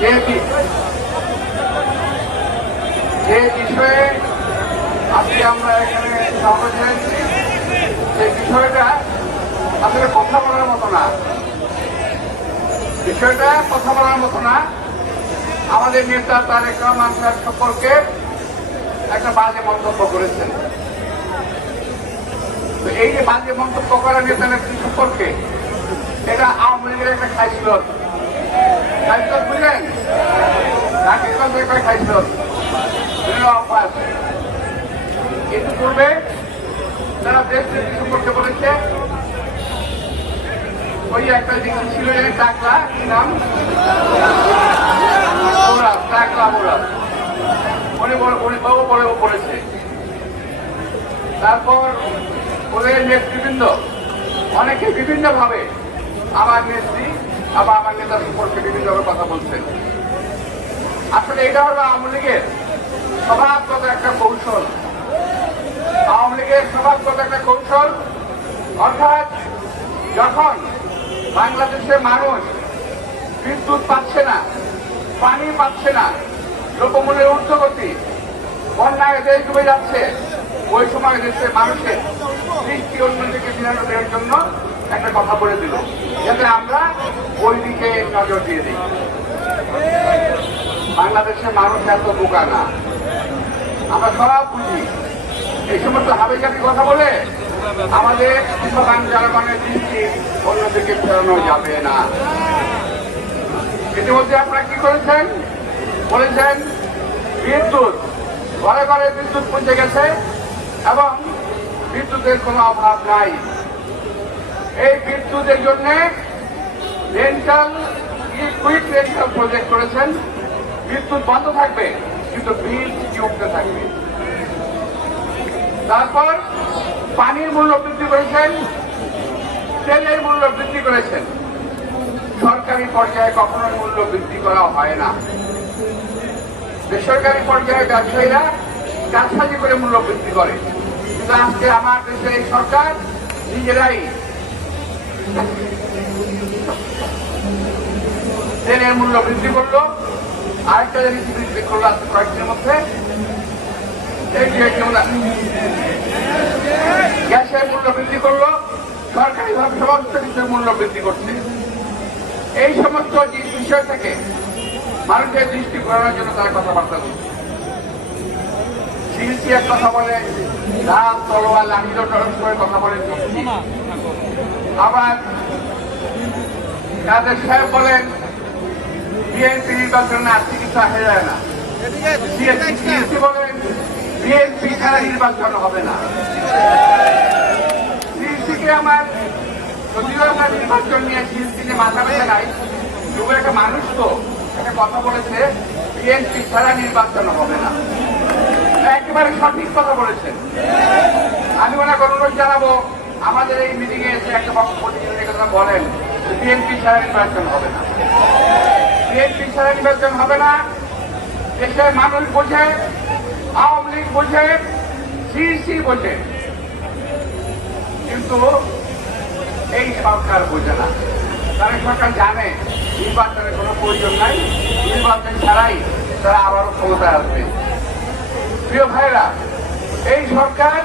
যে বিষয়ে আজকে আমরা এখানে সমাবেশ হয়েছি, সেই বিষয়টা আসলে কথা বলার মতো না। বিষয়টা কথা বলার মতো না। আমাদের নেতা তারেক রহমান সাহেব সম্পর্কে একটা বাজে মন্তব্য করেছেন। তো এই যে বাজে মন্তব্য করা নেতা নেত্রী সম্পর্কে, এটা আওয়ামী লীগের একটা খাইছিল বুঝলেন, খাইছিল অভ্যাস। কিন্তু পূর্বে তারা দেশ নেত্রী সম্পর্কে বলেছে, ওই একটা জিনিস ছিল টাকলা, কি নাম, টাকলা মোরাদ, বলেও পড়েছে। তারপর ওদের নেতৃবৃন্দ অনেকে বিভিন্ন ভাবে আমার নেত্রী আবার আমার নেতা সম্পর্কে বিভিন্নভাবে কথা বলছেন। আসলে এটা হলো আওয়ামী লীগের স্বভাবগত একটা কৌশল। আওয়ামী লীগের স্বভাবগত একটা কৌশল, অর্থাৎ যখন বাংলাদেশের মানুষ বিদ্যুৎ পাচ্ছে না, পানি পাচ্ছে না, দ্রব্যমূল্যের ঊর্ধ্বগতি, বন্যায় দেশ ডুবে যাচ্ছে, ওই সময় দেশের মানুষের দৃষ্টি অন্যদিকে ফিরানো দেওয়ার জন্য একটা কথা বলে দিল, যাতে আমরা ওই দিকে নজর দিয়ে দিই। বাংলাদেশের মানুষ এত বোকা না, আমরা সব বুঝি। এই সমস্ত হাবিজাবি কথা বলে আমাদের জনগণের দৃষ্টি অন্যদিকে ফেরানো যাবে না। ইতিমধ্যে আপনারা কি করেছেন, বলেছেন বিদ্যুৎ, ঘরে ঘরে বিদ্যুৎ পৌঁছে গেছে এবং বিদ্যুতের কোনো অভাব নাই। এই বিদ্যুতের জন্য কুইক রেন্টাল প্রজেক্ট করেছেন। বিদ্যুৎ বন্ধ থাকবে কিন্তু বিল কি উঠতে থাকবে। তারপর পানির মূল্য বৃদ্ধি করেছেন, তেলের মূল্য বৃদ্ধি করেছেন। সরকারি পর্যায়ে কখনো মূল্য বৃদ্ধি করা হয় না। বেসরকারি পর্যায়ে ব্যবসায়ীরা কাছাকাছি করে মূল্য বৃদ্ধি করে। কিন্তু আজকে আমার দেশের এই সরকার নিজেরাই তেলের মূল্য বৃদ্ধি করলো, আরেকটা জিনিস বৃদ্ধি করলো আজকে কয়েকদিনের মধ্যে, গ্যাসের মূল্য বৃদ্ধি করলো, সরকারিভাবে সমস্ত কিছুর মূল্য বৃদ্ধি করছে। এই সমস্ত বিষয় থেকে মানুষের দৃষ্টি ঘোরানোর জন্য তারা কথাবার্তা বলছে। সিএসি এক কথা বলে, রাম তলোয়ার লাঠির করে কথা বলেন। আবার কাদের সাহেব বলেন বিএনপি নির্বাচনে আর চিকিৎসা হয়ে যায় না। সিএসি বলেন বিএনপি ছাড়া নির্বাচন হবে না। সিএসিকে আমার যদিও আমরা নির্বাচন নিয়ে সিএসিকে মাথা ব্যথা নাই, তবু একটা মানুষ তো একটা কথা বলেছে বিএনপি ছাড়া নির্বাচন হবে না। একেবারে সঠিক কথা বলেছেন। আমি মনে করি অনুরোধ জানাবো আমাদের এই মিটিং এ এসে একটা বক্তব্য কথা বলেন বিএনপি ছাড়া নির্বাচন হবে না। বিএনপি ছাড়া নির্বাচন হবে না। দেশের মানুষ বোঝে, আওয়ামী লীগ বোঝে, সিইসি বোঝে, কিন্তু এই সরকার বোঝে না। তারা সরকার জানে নির্বাচনের কোনো প্রয়োজন নাই, নির্বাচন ছাড়াই তারা আবারও ক্ষমতায় আসবে। প্রিয় ভাইরা, এই সরকার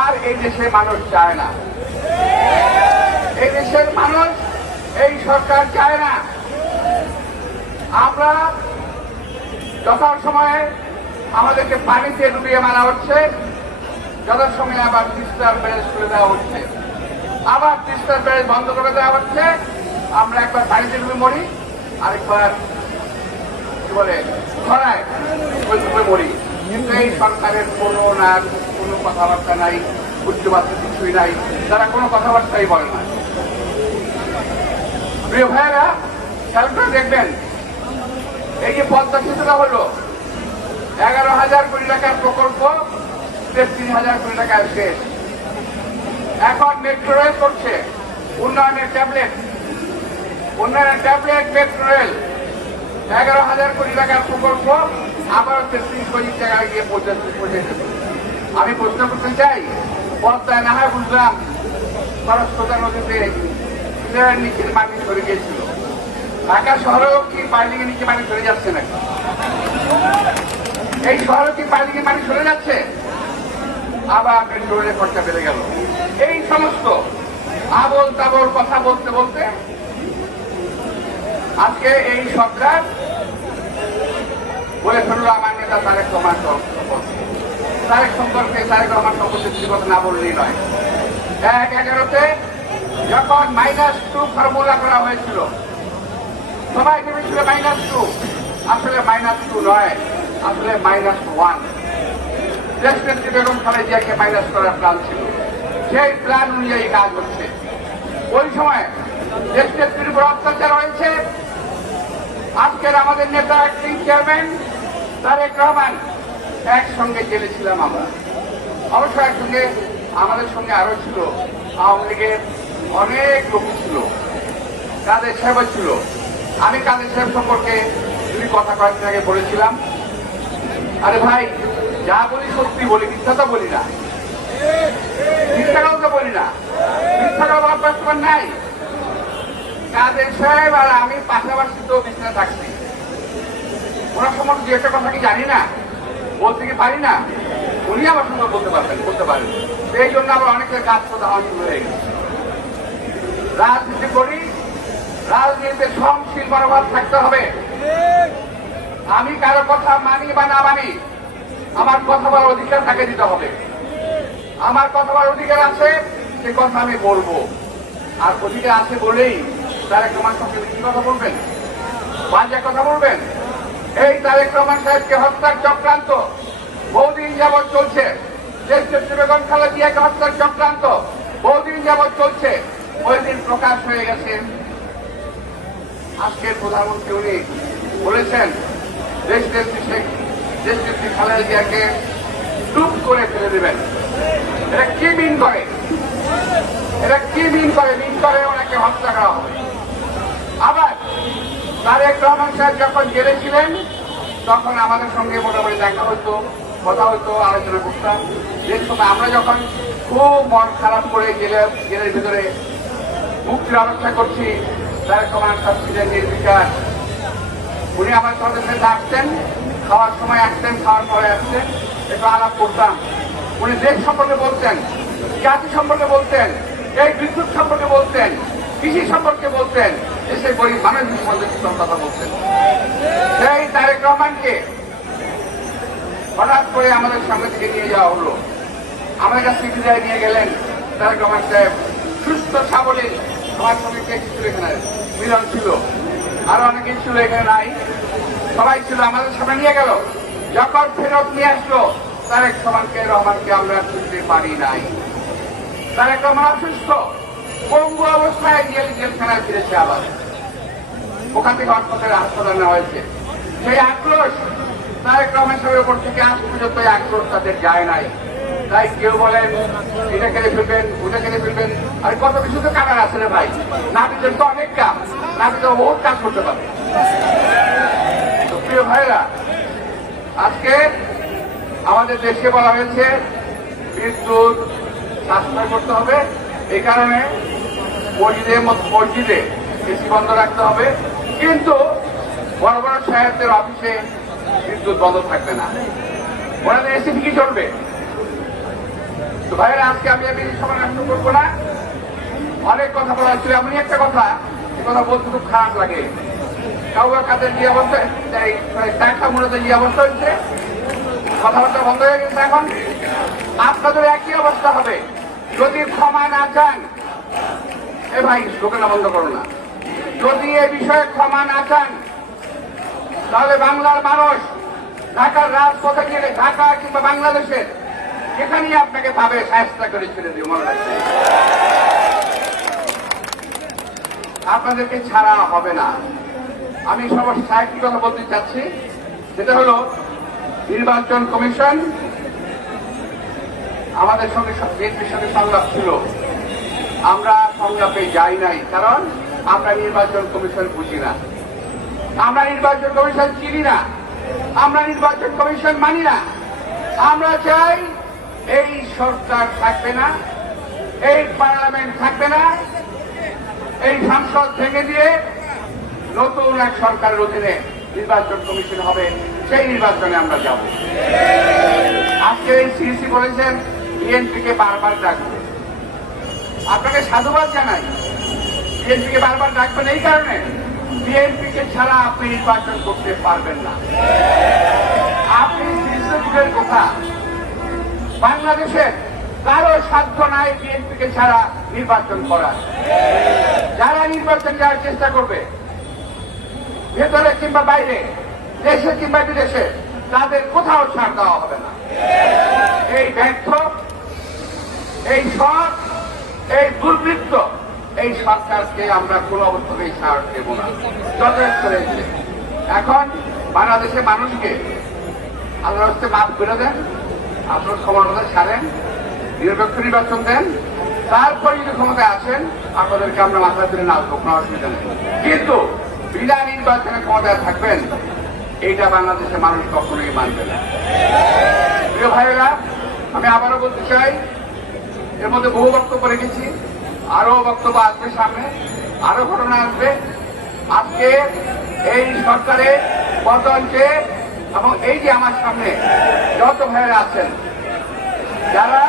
আর এই দেশের মানুষ চায় না। এই দেশের মানুষ এই সরকার চায় না। আমরা যথাসময়ে আমাদেরকে পানিতে ডুবিয়ে মারা হচ্ছে, যথাসময়ে আবার তিস্তার ব্যারেজ খুলে দেওয়া হচ্ছে, আবার তিস্তার ব্যারেজ বন্ধ করে দেওয়া হচ্ছে। আমরা একবার পানিতে ডুবে মরি, আরেকবার কি বলে খরায় ওই ডুবে মরি। কিন্তু এই সরকারের কোনো কথাবার্তা নাই, বুঝতে কিছুই নাই, তারা কোনো কথাবার্তাই বলে না। প্রিয় ভাইয়েরা, খেয়াল করে দেখবেন, এই যে পদ্মা সেতুটা হলো 11,000 কোটি টাকার প্রকল্প, 33,000 কোটি টাকার শেষ। এখন মেট্রো রেল করছে, উন্নয়নের ট্যাবলেট মেট্রো রেল, 11,000 কোটি টাকার প্রকল্প আবারও 33 কোটি টাকা গিয়ে পৌঁছে। আমি প্রশ্ন করতে চাই, পদ্মায় না হয় বুঝলাম খরস্রোতা নদীতে নিচের মাটি সরে গিয়েছিল, ঢাকা শহরেও কি পাইলিংয়ে নিচে পানি চলে যাচ্ছে নাকি? এই শহরে কি পাইলিংয়ে পানি চলে যাচ্ছে? আবার পেট্রোলের খরচা বেড়ে গেল। এই সমস্ত আবল তাবল কথা বলতে বলতে আজকে এই সরকার বলে ফেললো আমার নেতা তারেক রহমান তারেক সম্পর্কে তারেক রহমান সম্পর্কে কিছু কথা না বললেই নয়। 1/11-তে যখন -2 ফর্মুলা করা হয়েছিল, সবাই ভেবেছিল -2, আসলে -2 নয়, আসলে -1। দেশনেত্রী বেগম খালেদা জিয়াকে মাইনাস করার প্ল্যান ছিল, সেই প্ল্যান অনুযায়ী কাজ হচ্ছে। ওই সময় দেশনেত্রীর উপর অত্যাচার হয়েছে। আজকের আমাদের নেতা অ্যাক্টিং চেয়ারম্যান তারেক রহমান একসঙ্গে জেলে ছিলাম আমরা। অবশ্য একসঙ্গে আমাদের সঙ্গে আরো ছিল আওয়ামী লীগের অনেক লোক ছিল, কাদের সাহেব ছিল। আমি কাদের সাহেব সম্পর্কে দুই কথা কয়েকদিন আগে বলেছিলাম, আরে ভাই যা বলি সত্যি বলি, মিথ্যা তো বলি না, মিথ্যা কথা তো বলি না, মিথ্যা কথা অভ্যাস করার নাই। কাদের সাহেব আর আমি পাশাপাশি তো বিছানা থাকছি, ওনার সম্বন্ধে দু একটা কথা কি জানি না, বলতে কি পারি না, উনি আমার সঙ্গে বলতে পারবেন, বলতে পারেন। এই জন্য আমরা অনেকের কাজ তো দেওয়া শুরু হয়ে গেছে। রাজনীতি করি, রাজনীতিতে সহনশীল মনোভাব থাকতে হবে। আমি কারো কথা মানি বা না মানি, আমার কথা বলার অধিকার তাকে দিতে হবে। আমার কথা বলার অধিকার আছে, সে কথা আমি বলবো। আর অধিকার আছে বলেই তারেক রহমান সঙ্গে কি কথা বলবেন, বাজে কথা বলবেন? এই তারেক রহমান সাহেবকে হত্যার চক্রান্ত বহুদিন যাবৎ চলছে। দেশনেত্রী বেগম খালেদা জিয়াকে হত্যার চক্রান্ত বহুদিন যাবৎ চলছে। ওই দিন প্রকাশ হয়ে গেছে। আজকের প্রধানমন্ত্রী উনি বলেছেন দেশনেত্রী খালেদা জিয়াকে ডুব করে ফেলে দেবেন। এটা কি মিন করে? এটা কি মিন করে? মিন করে ওনাকে হত্যা করা হবে। আবার তারেক রহমান সাহেব যখন জেলে ছিলেন তখন আমাদের সঙ্গে মোটামুটি দেখা হতো, কথা হতো, আলোচনা করতাম। যে সময় আমরা যখন খুব মন খারাপ করে জেলের ভিতরে মুক্তির অপেক্ষা করছি, তারেক রহমান সাহেব ছিলেন নির্বিকার। উনি আমার সঙ্গে আসতেন, খাওয়ার সময় আসতেন, খাওয়ার পরে আসতেন, একটু আলাপ করতাম। উনি দেশ সম্পর্কে বলতেন, জাতি সম্পর্কে বলতেন, এই বিদ্যুৎ সম্পর্কে বলতেন, কৃষি সম্পর্কে বলতেন, দেশের গরিব মানুষ সম্পর্কে কথা বলতেন। সেই তারেক রহমানকে হঠাৎ করে আমাদের সামনে থেকে নিয়ে যাওয়া হলো। আমাদের কাছ থেকে বিদায় নিয়ে গেলেন তারেক রহমান সাহেব। সুস্থ সাবলীল আমার সঙ্গে কে ছিল, এখানে মিলন ছিল, আরো অনেকেই ছিল, এখানে নাই, সবাই ছিল। আমাদের সামনে নিয়ে গেল। যখন ফেরত নিয়ে আসলো তারেক রহমানকে আমরা শুনতে পারি নাই। তারেক রহমান অসুস্থ, পঙ্গু অবস্থায় জেলখানায় ফিরেছে। আবার ওখান থেকে হাসপাতালে নেওয়া হয়েছে। সেই আক্রোশ তারেক রহমান সাহেবের উপর থেকে আজ পর্যন্ত আক্রোশ তাদের যায় নাই। তাই কেউ বলেন এটা কেড়ে ফেলবেন, ওটা কেড়ে ফেলবেন, আর কত কিছু তো কাটার আছে রে ভাই। নাবিদের তো অনেক কাজ, নাবিদের বহুত কাজ করতে পারে। প্রিয় ভাইরা, আজকে আমাদের দেশকে বলা হয়েছে বিদ্যুৎ সাশ্রয় করতে হবে। এই কারণে মসজিদে এসি বন্ধ রাখতে হবে, কিন্তু বড় বড় সাহেবদের অফিসে বিদ্যুৎ বন্ধ থাকবে না, ওনাদের এসি ঠিকই চলবে। তো ভাইয়েরা, আজকে আমি সময় নষ্ট করবো না, অনেক কথা বলা ছিল। এমনই একটা কথা, এই কথা বলতে খুব খারাপ লাগে। কাউকে কাদের যে অবস্থা, টাকা মূলত যে অবস্থা হচ্ছে, কথাবার্তা বন্ধ হয়ে গেছে। এখন আপনাদের একই অবস্থা হবে যদি ক্ষমা না চান। এ ভাই, লোকেরা বন্ধ করো না। যদি এ বিষয়ে ক্ষমা না চান, তাহলে বাংলার মানুষ ঢাকার রাজপথে গেলে, ঢাকা কিংবা বাংলাদেশের যেখানেই আপনাকে পাবে, সাহায্য করে ছেড়ে দিও। মনে রাখবেন, আপনাদেরকে ছাড়া হবে না। আমি সর্বশেষ আরেকটি কথা বলতে চাচ্ছি, সেটা হলো নির্বাচন কমিশন আমাদের সঙ্গে বিএনপির সঙ্গে সংলাপ ছিল। আমরা সংলাপে যাই নাই, কারণ আমরা নির্বাচন কমিশন বুঝি না, আমরা নির্বাচন কমিশন চিনি না, আমরা নির্বাচন কমিশন মানি না। আমরা চাই এই সরকার থাকবে না, এই পার্লামেন্ট থাকবে না, এই সংসদ ভেঙে দিয়ে নতুন এক সরকারের অধীনে নির্বাচন কমিশন হবে, সেই নির্বাচনে আমরা যাব। আজকে এই সিইসি বলেছেন বিএনপিকে বারবার ডাকবে। আপনাকে সাধুবাদ জানাই, বিএনপিকে বারবার ডাকবেন এই কারণে, বিএনপিকে ছাড়া আপনি নির্বাচন করতে পারবেন না। আপনি দূরের কথা, বাংলাদেশের কারো সাধ্য নাই বিএনপিকে ছাড়া নির্বাচন করার। যারা নির্বাচন যাওয়ার চেষ্টা করবে ভেতরে কিংবা বাইরে, দেশে কিংবা বিদেশে, তাদের কোথাও ছাড় দেওয়া হবে না। এই ব্যর্থ, এই সৎ, এই দুর্বৃত্ত, এই সরকারকে আমরা কোন অবস্থাতেই ছাড় দেব না। যথেষ্ট হয়েছে। এখন বাংলাদেশের মানুষকে আল্লাহর হস্তে মাফ করে দেন, আপনার ক্ষমতা ছাড়েন, নিরপেক্ষ নির্বাচন দেন, তারপরে যদি ক্ষমতায় আসেন আপনাদেরকে আমরা মাথা তুলে নাচবো, কোনো অসুবিধা নেই। কিন্তু বিনা নির্বাচনে ক্ষমতায় থাকবেন, এইটা বাংলাদেশের মানুষ কখনোই মানবে না। প্রিয় ভাইয়েরা, আমি আবারও বলতে চাই, এর মধ্যে বহু বক্তব্য রেখেছি, আরো বক্তব্য আসবে, সামনে আরো ঘটনা আসবে। আজকে এই সরকারে পতনকে এবং এই যে আমার সামনে যত ভাইয়েরা আছেন, যারা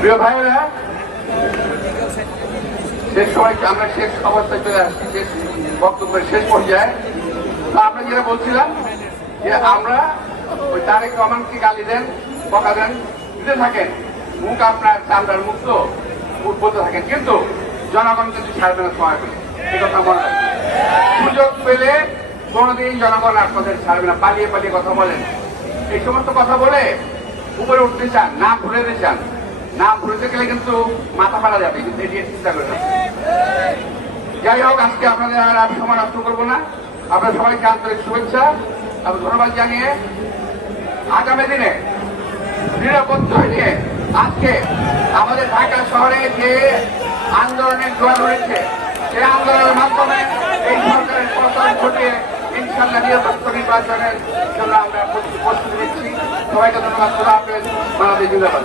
প্রিয় ভাইয়েরা, শেষ সময় আমরা শেষ অবস্থায় চলে আসছি, শেষ বক্তব্যের শেষ পর্যায়ে। তো আমরা যেটা বলছিলাম যে আমরা ওই তারেক রহমানকে গালি দেন, বকা দেন, দিতে থাকেন, মুখ আপনার চামড়ার মুক্ত বলতে থাকেন, কিন্তু জনগণ কিন্তু ছাড়বে না সময় পেলে। এই কথা মনে রাখবেন, সুযোগ পেলে কোনোদিন জনগণ আপনাদের ছাড়বে না। পালিয়ে পালিয়ে কথা বলেন, এই সমস্ত কথা বলে উপরে উঠতে চান, নাম ভুলে চান, নাম ভুলতে গেলে কিন্তু মাথা মারা যাবে, কিন্তু এটি চিন্তা করে না। যাই হোক, আজকে আপনাদের আর সময় নষ্ট করবো না। আপনার সবাইকে আন্তরিক শুভেচ্ছা এবং ধন্যবাদ জানিয়ে আগামী দিনে নিরাপত্তা নিয়ে আজকে আমাদের ঢাকা শহরে যে আন্দোলনের জোয়ার রয়েছে, সেই আন্দোলনের মাধ্যমে এই সরকারের পতন ঘটিয়ে ইনশাল্লাহ নিরাপত্ত নির্বাচনের জন্য আমরা প্রস্তুতি নিচ্ছি। সবাইকে ধন্যবাদ। খোদা হাফেজ। বাংলাদেশ জিন্দাবাদ।